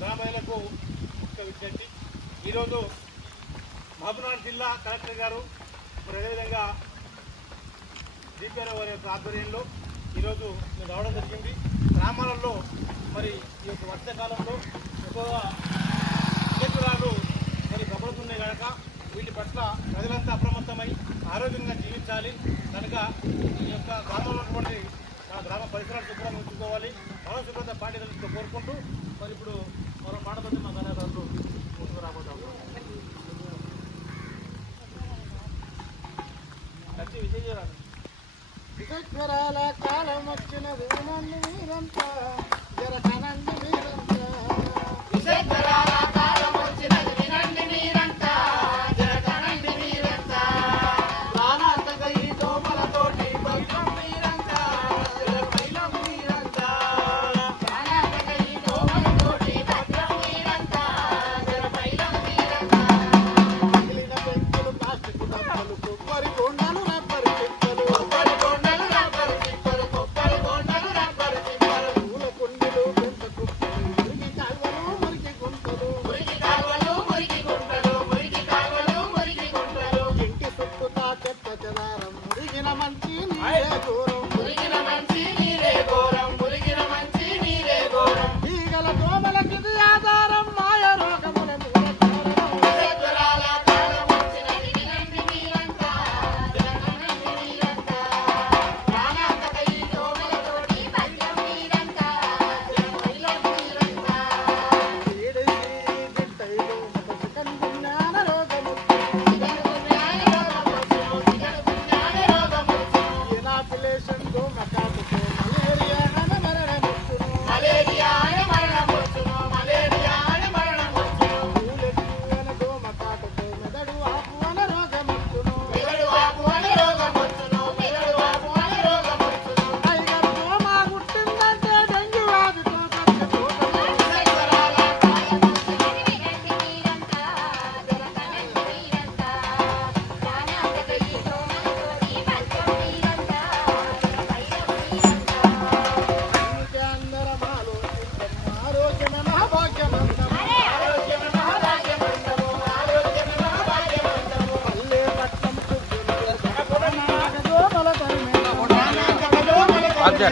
గ్రామాలకు ముఖ్య విజ్ఞప్తి. ఈరోజు మహబూబ్నాథ్ జిల్లా కలెక్టర్ గారు అదేవిధంగా డిపిఆర్ఓ వారి యొక్క ఆధ్వర్యంలో ఈరోజు మీరు రావడం జరిగింది. గ్రామాలలో మరి ఈ యొక్క వర్షాకాలంలో ఎక్కువగా విద్యార్థులు మరి కబడుతున్నాయి కనుక వీటి పట్ల ప్రజలంతా అప్రమత్తమై ఆరోగ్యంగా జీవించాలి. కనుక ఈ యొక్క గ్రామంలో ఉన్నటువంటి గ్రామ పరిసరాలు శుభ్రంగా ఉంచుకోవాలి. మనం శుభ్రత పాటించాలని కోరుకుంటూ మరి ఇప్పుడు మరో మాట పద్ధతి మా కళాకారులు ముందుకు రాబోతాం నచ్చి విజయ్ చేయాలి విజయరాల కాలం వచ్చినది మీరంతా జర కనండి మీరంతా Bye. ಸಾಧ್ಯ